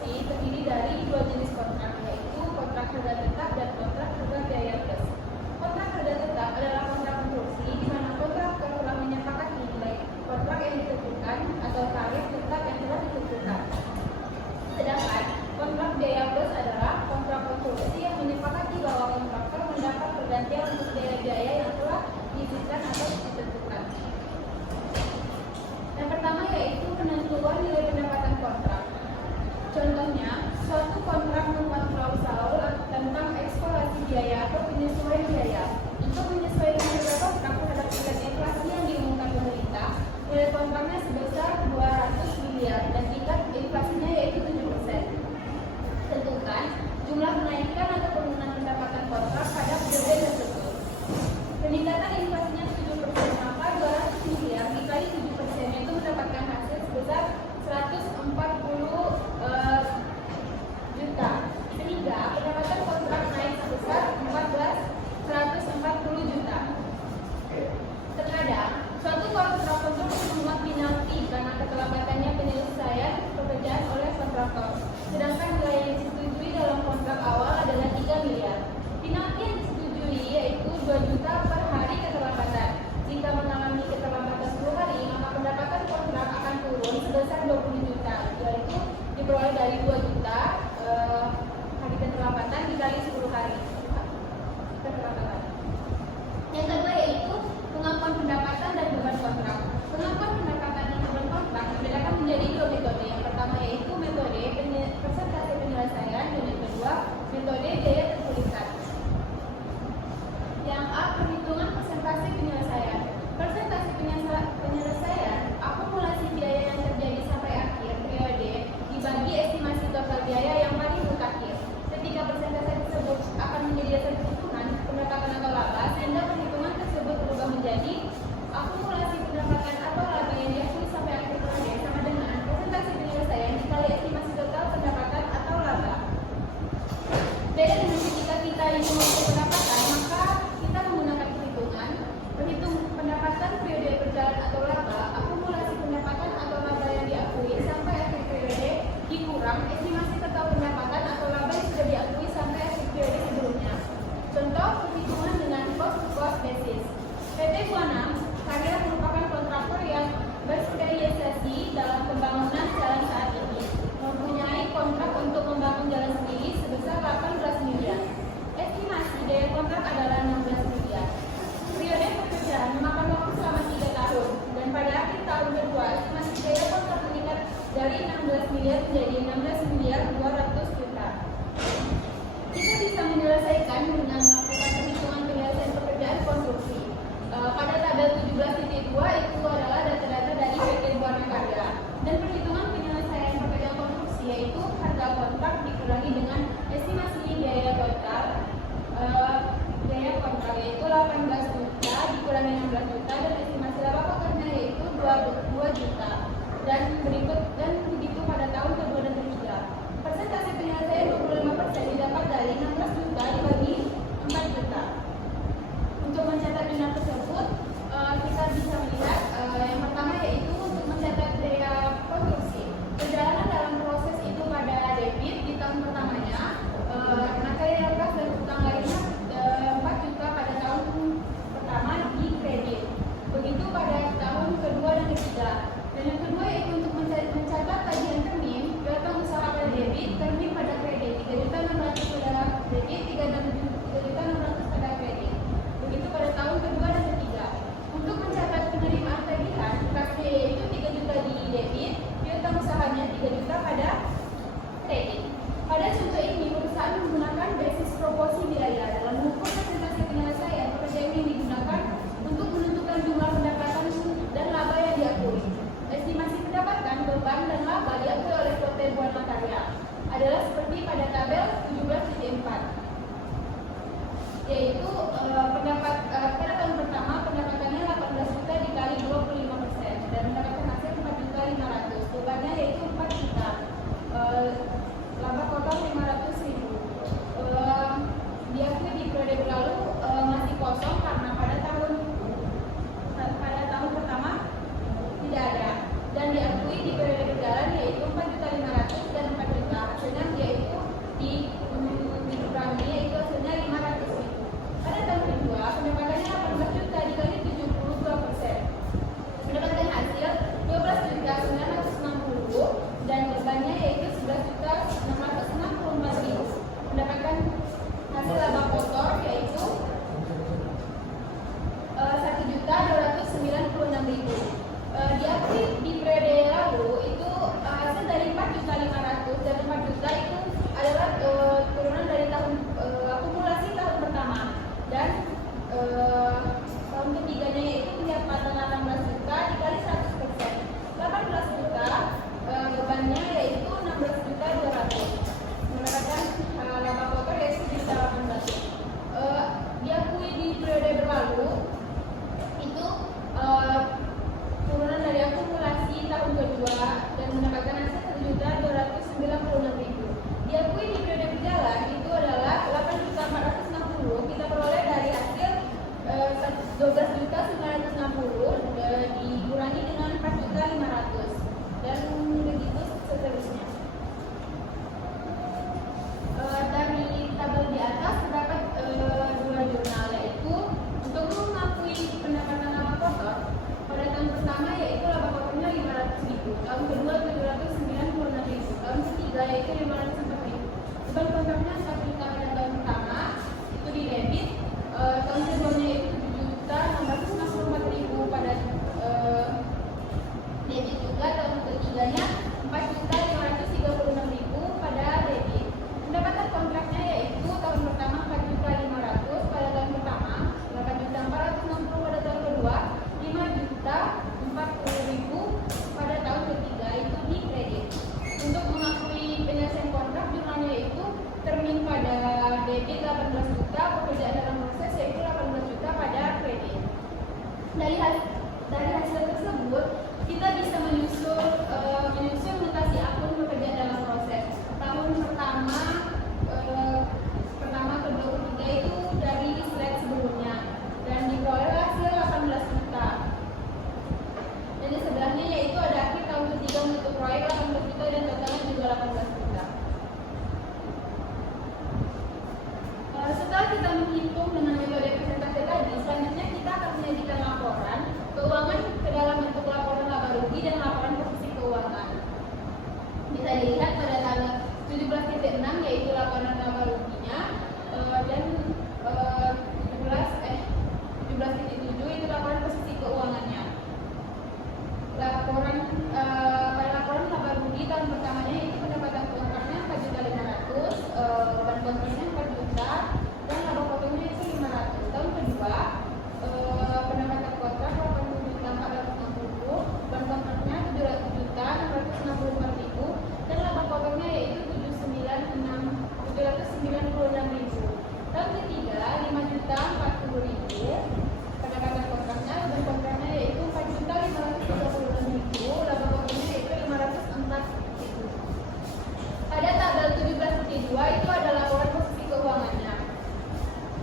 konstruksi terdiri dari dua jenis kontrak, yaitu kontrak harga tetap dan kontrak harga biaya plus. Kontrak harga tetap adalah kontrak konstruksi di mana kontraktor telah menyepakati baik kontrak yang ditentukan atau tarif tetap yang telah ditentukan. Sedangkan kontrak biaya plus adalah kontrak konstruksi yang menyepakati bahwa kontraktor mendapat pergantian untuk biaya-biaya yang telah diizinkan atau ditentukan. Yang pertama yaitu penentuan nilai pendapatan kontrak. Contohnya, suatu kontrak memuat klausul tentang eksplorasi biaya atau penyesuaian biaya. Untuk menyesuaikan harga kontrak terhadap tingkat inflasi yang diumumkan pemerintah, nilai kontraknya sebesar 200 miliar dan tingkat inflasinya yaitu 7%. Tentukan jumlah kenaikan atau penurunan pendapatan kontrak pada periode tersebut. Peningkatan inflasinya 7%, maka 200 miliar dikali 7% itu mendapatkan hasil sebesar 140 juta. Sehingga pendapatan kontrak naik sebesar 140 juta. Terkadang suatu kontrak konstruksi memuat penalti karena keterlambatannya penyelesaian pekerjaan oleh kontraktor. Sedangkan nilai yang disetujui dalam kontrak awal adalah 3 miliar. Penalti yang disetujui yaitu 2 juta per hari keterlambatan. Jika mengalami keterlambatan 10 hari, maka pendapatan kontrak akan turun sebesar 20 juta, yaitu diperoleh dari 2 juta hari keterlambatan dikali 10 hari keterlambatan. Yang kedua yaitu pengakuan pendapatan dan beban kontrak. Pengakuan pendapatan dan beban kontrak dibedakan menjadi dua metode. Yang pertama yaitu metode persentase penyelesaian dan yang kedua metode biaya tertuliskan. Yang A, perhitungan persentase penyelesaian. Persentase penyelesaian akumulasi biaya yang terjadi sampai akhir periode dibagi estimasi total biaya yang paling berakhir. Ketika persentase tersebut akan menjadi dasar perhitungan pendapatan atau laba, sehingga perhitungan tersebut berubah menjadi akumulasi pendapatan atau laba yang diakui sampai akhir periode sama dengan persentase penyelesaian dikali estimasi total pendapatan atau laba. Beda dengan ketika kita ingin mengukur pendapatan, maka kita menggunakan perhitung pendapatan periode berjalan atau laba, akumulasi pendapatan atau laba yang diakui sampai akhir periode dikurang estimasi total pendapatan atau laba yang sudah diakui sampai akhir periode sebelumnya. Contoh perhitungan dengan cost to cost basis. PT Buana Karya merupakan kontraktor yang berspesialisasi dalam pembangunan jalan saat ini, mempunyai kontrak untuk membangun jalan sendiri sebesar 18 miliar. Estimasi biaya kontrak adalah 16 miliar. Periode pekerjaan memakan waktu selama 3 tahun, dan pada akhir tahun kedua estimasi biaya kontrak meningkat dari 16 miliar menjadi 16 miliar 200 juta. Kita bisa menyelesaikan dengan melakukan perhitungan penyelesaian pekerjaan konstruksi. Pada tabel 17.2 itu adalah data-data dari PT Buana Karya, dan perhitungan penyelesaian pekerjaan konstruksi yaitu harga kontrak dikurangi dengan estimasi biaya total biaya kontrak yaitu 18 juta dikurangi 16 juta dan estimasi laba pekerja yaitu 2 juta dan begitu pada tahun kedua dan ketiga. Persentase penyelesaian 25% didapat dari 16 juta dibagi 4 juta. Untuk mencatat jumlah tersebut kita bisa melihat yang pertama yaitu untuk mencatat biaya konstruksi. Perjalanan dalam proses itu pada debit di tahun pertamanya, materi kas dan utang lainnya 4 juta pada tahun pertama di kredit. Begitu pada tahun kedua dan ketiga. Dan yang kedua yaitu untuk mencatat tagihan termin, piutang usaha pada debit, termin pada kredit 3.600 pada debit, 3.600 pada kredit. Begitu pada tahun kedua dan ketiga. Untuk mencatat penerimaan tagihan, kas biaya itu 3 juta di debit, piutang usahanya 3 juta pada kredit. Pada contoh ini, perusahaan menggunakan basis proporsi biaya dalam mengukur persentase penyelesaian pekerjaan yang digunakan untuk menentukan jumlah pendapatan dan laba yang diakui. Estimasi pendapatan, beban, dan laba diakui oleh PT Buana Karya adalah seperti pada tabel 17.4, yaitu pada tahun pertama pendapatannya 18 juta dikali 25% dan mendapatkan hasil 4.500.000. Bebannya yaitu 4 juta. Laba total 500.000. Diakui di periode berlalu masih kosong karena pada tahun pertama tidak ada, dan diakui di periode berjalan yaitu 4.500.000 dan 4 juta. 296.000. Diakui di periode berjalan itu adalah 8.460 kita peroleh dari hasil 12.960 dikurangi dengan 4.500 dan begitu seterusnya. Dari tabel di atas terdapat dua jurnal, yaitu untuk mengakui pendapatan laba kotor pada tahun pertama yaitu laba kotornya 500.000, tahun kedua 796.000, tahun ketiga yaitu 504.000. Beban kontraknya 1 juta pada tahun pertama itu di debit, tahun keduanya itu 7.664.000 pada debit juga, tahun ketiganya 4.536.000 pada debit. Pendapatan kontraknya yaitu tahun pertama 4.500.000 pada tahun pertama, 8.460 pada tahun kedua, 5.040.000 pada tahun ketiga itu di kredit. Untuk mengakui penyelesaian kontrak jurnalnya itu termin pada debit 18 juta, pekerjaan dalam proses yaitu 18 juta pada kredit. Dari hasil tersebut kita bisa menyusun mutasi akun pekerjaan dalam proses. Tahun pertama kedua ketiga itu dari slide sebelumnya dan diperoleh hasil 18 juta. Dan di sebelahnya yaitu ada akhir tahun ketiga untuk proyek 18 juta dan totalnya juga 18 juta. Setelah kita menghitung dengan metode presentasi tadi, selanjutnya kita akan menyajikan laporan keuangan ke dalam bentuk laporan laba rugi dan laporan posisi keuangan. Bisa dilihat pada tanggal 17.6 yaitu laporan laba ruginya dan 17.7 itu laporan posisi keuangannya. Pada laporan laba rugi tahun pertamanya itu pendapatan kontraknya 4.500.000, beban kontraknya 4 juta dan laba kotornya itu 500. Tahun kedua pendapatan kontrak 80.460, beban kontraknya 700 juta 664.000 dan laba kotornya yaitu 796.000. Tahun ketiga 5.040.000, pendapatan kontraknya, beban kontraknya yaitu 4.536.000, laba kotornya yaitu 504.000. Pada tabel 17.2 itu ada laporan posisi keuangannya.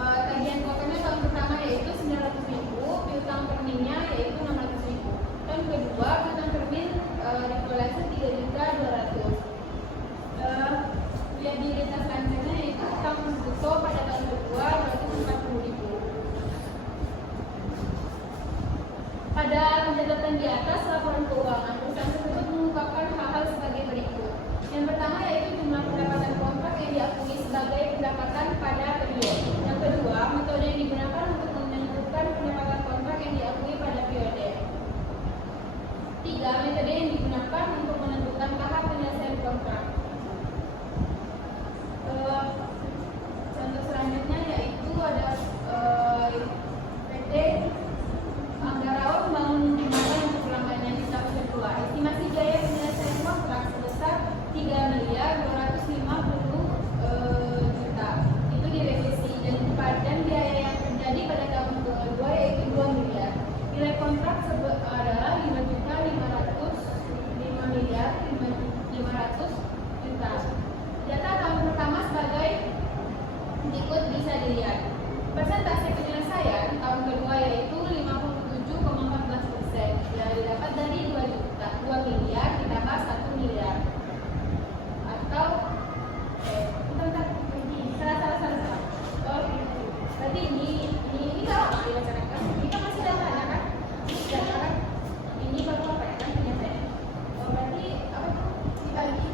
Tagihan kotornya tahun pertama yaitu 900.000, piutang terminnya yaitu 600.000. Tahun kedua piutang termin diperoleh 3.200.000. Lihat di lintas selanjutnya yaitu utang bruto pada tahun kedua 240.000. Pada pencatatan di atas laporan keuangan, perusahaan tersebut mengungkapkan hal-hal sebagai berikut. Yang pertama yaitu jumlah pendapatan kontrak yang diakui sebagai pendapatan pada periode. Yang kedua, metode yang digunakan untuk menentukan pendapatan kontrak yang diakui pada periode. 3. Metode yang digunakan untuk menentukan tahap penyelesaian kontrak. Contoh selanjutnya yaitu ada PT Anggaraon membangun jembatan untuk pelanggannya di tahun kedua. Estimasi biaya penyelesaian kontrak sebesar 3.250 juta. Itu direvisi dan biaya yang terjadi pada tahun kedua yaitu 2 miliar. Nilai kontrak adalah 5.500.000 juta. Data tahun pertama sebagai berikut bisa dilihat. Persentase penyelesaian tahun kedua yaitu 57,14%. Didapat dari 2 miliar ditambah 1 miliar. Atau salah. Berarti ini salah dilaksanakan. Ini kan masih data kan? Data kan? Ini baru apa ya kan penyelesaian? Berarti apa tuh? Dibagi.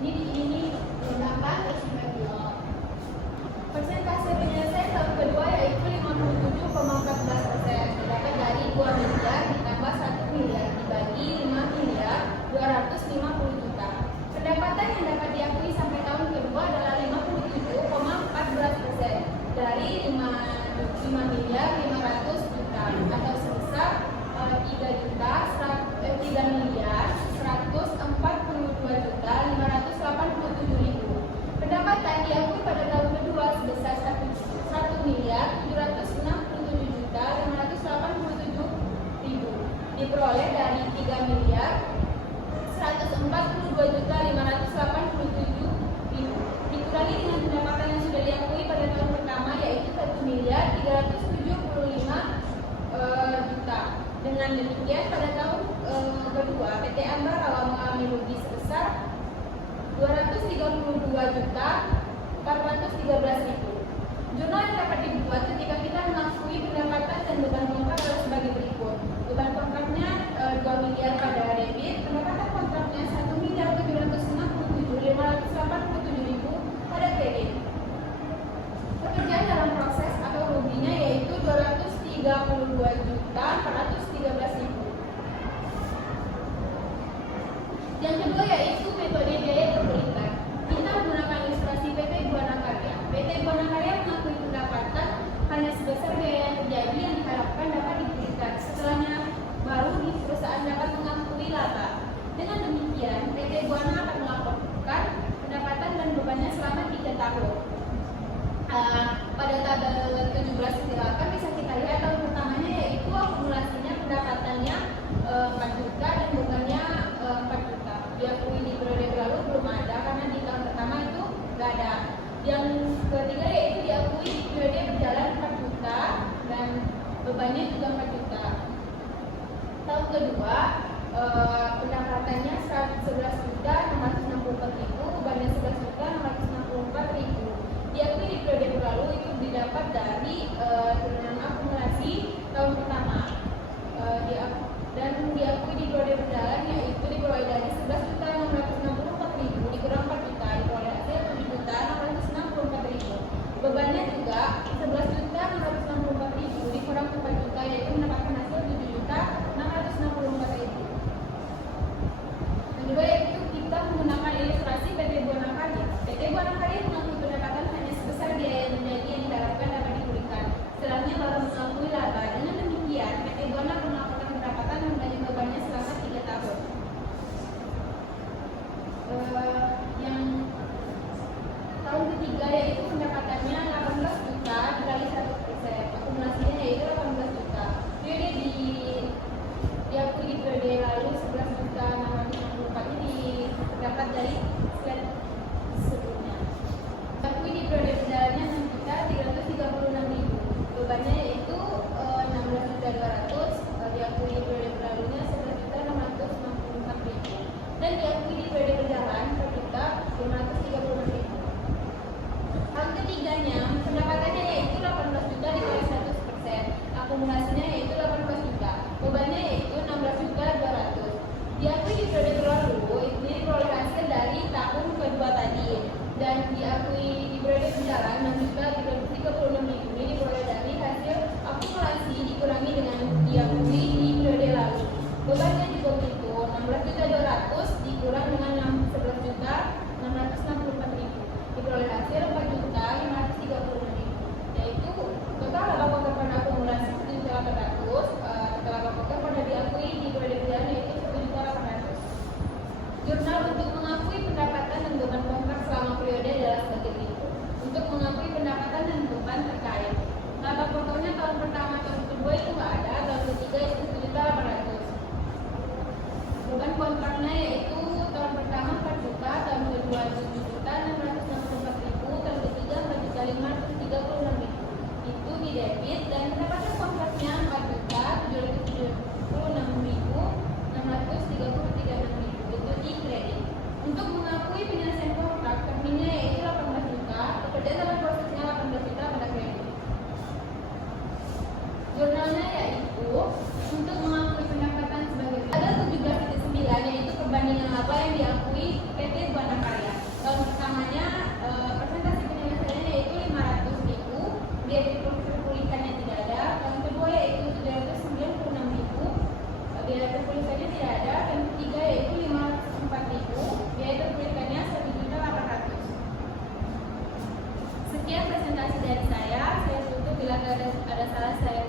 Ini ditambah terus dibagi. Persentase penyelesaian tahun kedua yaitu 57,14%. Didapat dari 2 miliar ditambah 1 miliar dibagi 5.250 juta. Pendapatan yang dapat diakui sampai tahun kedua adalah 57,14% dari 5 miliar 500 juta atau sebesar 3 miliar 142 juta 587.000. Pendapatan diakui pada tahun kedua sebesar 1 miliar 767 juta 587.000 diperoleh dari 3 miliar 142.587.000 dikurangi dengan pendapatan yang sudah diakui pada tahun pertama yaitu 1.375.000.000. Dengan demikian pada tahun kedua PT Ambarawa mengalami rugi sebesar 232.413.000. Jurnal yang dapat dibuat ketika kita mengakui pendapatan dan beban kontrak adalah sebagai berikut. Beban kontraknya 2 miliar pada debit, pendapatan kontraknya 1.767.587.000 pada kredit. Pekerjaan dalam proses atau ruginya yaitu 232.413.000. Yang kedua yaitu metode biaya perbelikan. Kita menggunakan ilustrasi PT Buana Karya. PT Buana Karya mengakui pendapatan hanya sebesar biaya yang terjadi yang diharapkan dapat diberikan. Setelahnya baru di perusahaan dapat mengakui laba. Dengan demikian, PT Buana akan melaporkan pendapatan dan bebannya selama 3 tahun. Pada tabel 17 silakan bisa kita lihat tahun pertamanya yaitu akumulasinya pendapatannya 4 juta dan bebannya 4 juta. Diakui di periode lalu belum ada karena di tahun pertama itu nggak ada. Yang ketiga yaitu diakui di periode berjalan 4 juta dan bebannya juga 4 juta. Tahun kedua pendapatannya 11.664.000, bebannya 11.664.000. Diakui di periode berlalu itu didapat dari turunan akumulasi tahun pertama. Dan diakui di periode berjalan yaitu diperoleh dari 11.664.000 dikurang 4 juta diperoleh hasil 7.664.000. Bebannya juga 11.664.000 dikurang 4 juta yaitu mendapatkan hasil 7.664.000. Dan juga yaitu kita menggunakan ilustrasi PT Buana Karya. PT Buana Karya mengakui pendapatan hanya sebesar biaya yang terjadi yang diharapkan dapat dipulihkan. Setelahnya baru mengakui laba. Dengan demikian, PT Buana melaporkan pendapatan dan bebannya selama 3 tahun. Yang tahun ketiga yaitu pendapatannya 18 juta dikali 1%. Akumulasinya yaitu 18 juta. Jadi diakui di periode lalu 11.664 ini didapat dari slide sebelumnya. Diakui di periode berjalannya 6.336.000. Bebannya yaitu 16.200. Diakui di periode berlalunya 11.664.000. Dan diakui di periode berjalan 4.536.000. Tahun ketiganya pendapatannya yaitu 18 juta dikali 100%. Akumulasinya yaitu 18 juta. Bebannya yaitu 16.200. Diakui di periode berlalu ini diperoleh hasil dari tahun kedua tadi. Dan diakui di periode berjalan 6.336.000 ini diperoleh dari hasil akumulasi dikurangi dengan diakui di periode lalu. Bebannya juga begitu 16.200 dikurang dengan 11.664.000 diperoleh hasil 4.536.000 yaitu total laba kontrak pada akumulasi 7.800. Total laba kontrak pada diakui di periode berjalan yaitu 7.800. Jurnal untuk mengakui pendapatan dan beban kontrak selama periode adalah sebagai berikut. Untuk mengakui pendapatan dan beban terkait, laba pokoknya tahun pertama tahun kedua itu nggak ada, tahun ketiga itu 7.800. Beban kontraknya yaitu tahun pertama 4 juta, tahun kedua 7.664.000, tahun ketiga 4.536.000. Itu di debit dan pendapatan kontraknya 4 juta 776.633.000 itu di kredit. Untuk mengakui penyelesaian kontrak terminnya yaitu 18 juta, pekerjaan dalam prosesnya 18 juta pada kredit. Jurnalnya yaitu untuk mengakui pendapatan sebagai ada 17.9 yaitu perbandingan laba yang diakui PT Buana Karya. Tahun pertamanya persentase penyelesaiannya yaitu 500.000, biaya terpulihkannya tidak ada. Tahun kedua yaitu 796.000, biaya terpulihkannya tidak ada. Tahun ketiga yaitu 504.000, biaya terpulihkannya 1.800.000. Sekian presentasi dari saya tutup bila ada salah saya